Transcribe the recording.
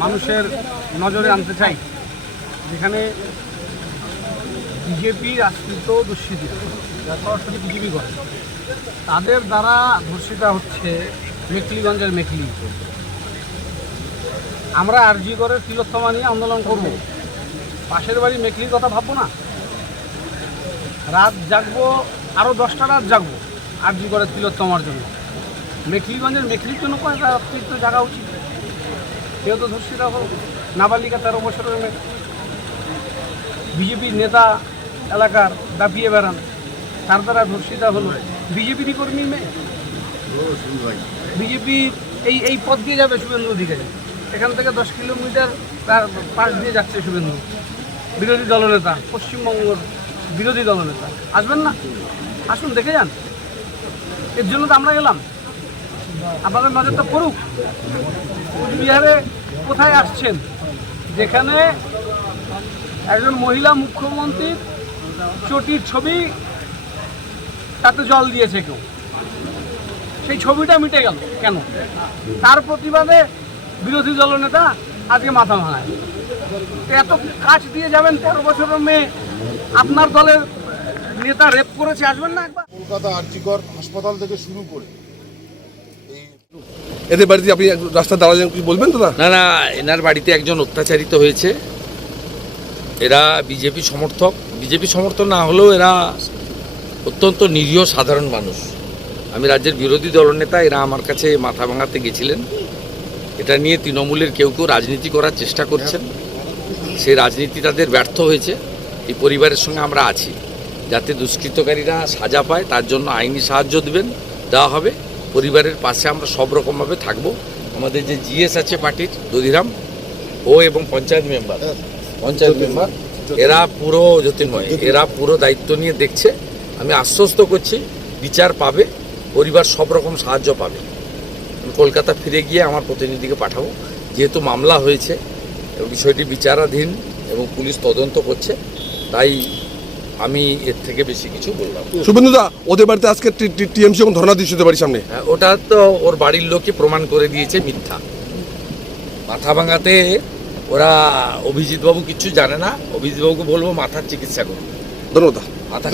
মানুষের নজরে আনতে চাই। যেখানে বিজেপি আশ্রিত দুষ্কৃতী যারা সরাসরি বিজেপি করে, তাদের দ্বারা ধর্ষিতা হচ্ছে মেকলিগঞ্জের মেকলি আমরা আরজি করে তিলোত্তমা নিয়ে আন্দোলন করব। পাশের বাড়ি মেকলির কথা ভাববো না? রাত জাগবো আরও দশটা রাত জাগবো। আরজি করে তিলোত্তমার জন্য মেকলিগঞ্জের মেকলির জন্য কয়েকটা রাত্রি তো জাগা উচিত? কেউ তো ধর্ষিতা হল, নাবালিকা তেরো বছরের মেয়ে। বিজেপির নেতা এলাকার দাপিয়ে বেড়ান। তার দ্বারা ধর্ষিতা হলো বিজেপিরই কর্মী মেয়ে। বিজেপি এই এই পথ দিয়ে যাবে শুভেন্দু অধিকারী। এখান থেকে দশ কিলোমিটার তার পাশ দিয়ে যাচ্ছে শুভেন্দু। বিরোধী দলনেতা পশ্চিমবঙ্গের বিরোধী দলনেতা আসবেন না? আসুন, দেখে যান। এর জন্য তো আমরা এলাম। আপনাদের নজরটা পড়ুক। কুচবিহারে কোথায় আসছেন? যেখানে একজন মহিলা মুখ্যমন্ত্রীর চটির ছবি, তাতে জল দিয়েছে কেউ। সেই ছবিটা মিটে গেল। কেন? তার প্রতিবাদে বিরোধী দলনেতা আজকে মাথা ভাঙায়। এত কাজ দিয়ে যাবেন তেরো বছরের মেয়ে। আপনার দলের নেতা রেপ করেছে আসবেন না একবার? কলকাতা আর্জিকর হাসপাতাল থেকে শুরু করে এদের বাড়িতে আপনি রাস্তা দাঁড়ালেন কিছু বলবেন তো না না না এনার বাড়িতে একজন অত্যাচারিত হয়েছে। এরা বিজেপি সমর্থক। বিজেপি সমর্থক না হলেও এরা অত্যন্ত নিরীহ সাধারণ মানুষ। আমি রাজ্যের বিরোধী দলনেতা এরা আমার কাছে মাথা ভাঙাতে গেছিলেন। এটা নিয়ে তৃণমূলের কেউ কেউ রাজনীতি করার চেষ্টা করছেন। সেই রাজনীতি তাদের ব্যর্থ হয়েছে। এই পরিবারের সঙ্গে আমরা আছি। যাতে দুষ্কৃতকারীরা সাজা পায়, তার জন্য আইনি সাহায্য দেবেন, দেওয়া হবে। পরিবারের পাশে আমরা সব রকমভাবে থাকব। আমাদের যে জিএস আছে পার্টির, দধিরাম, ও এবং পঞ্চায়েত মেম্বার। পঞ্চায়েত মেম্বার, এরা পুরো জ্যোতির্ময়, এরা পুরো দায়িত্ব নিয়ে দেখছে। আমি আশ্বস্ত করছি, বিচার পাবে, পরিবার সব রকম সাহায্য পাবে। কলকাতা ফিরে গিয়ে আমার প্রতিনিধিকে পাঠাবো। যেহেতু মামলা হয়েছে বিষয়টি বিচারাধীন এবং পুলিশ তদন্ত করছে তাই আমি এর থেকে বেশি কিছু বললাম। না। শুভেন্দু দা ওদের বাড়িতে আজকে টিএমসি এবং ধর্ণা দিচ্ছে বাড়ির সামনে? হ্যাঁ, ওটা তো ওর বাড়ির লোকই প্রমাণ করে দিয়েছে মিথ্যা। মাথা ভাঙাতে ওরা অভিজিৎ বাবু কিচ্ছু জানে না অভিজিৎ বাবুকে বলব মাথার চিকিৎসা করুন। ধন্যবাদ মাথা